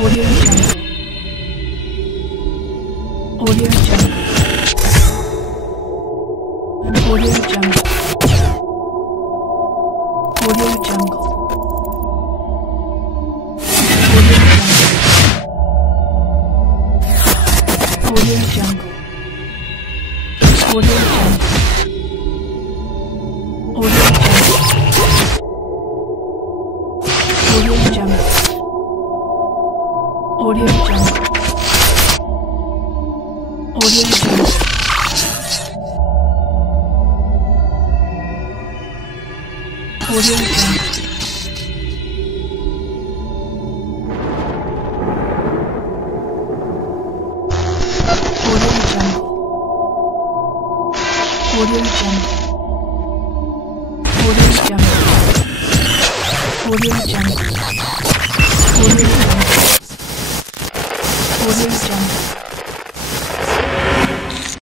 Audio Jungle. Audio Jungle. Audio Jungle. Audio Jungle. Audio Jungle. Audio Jungle. Audio Jungle. Audio Jungle. Audio Jungle. Audio Jungle. Audio Jungle. Audio Jungle. Audio Jungle. Audio Jungle. Audio Jungle.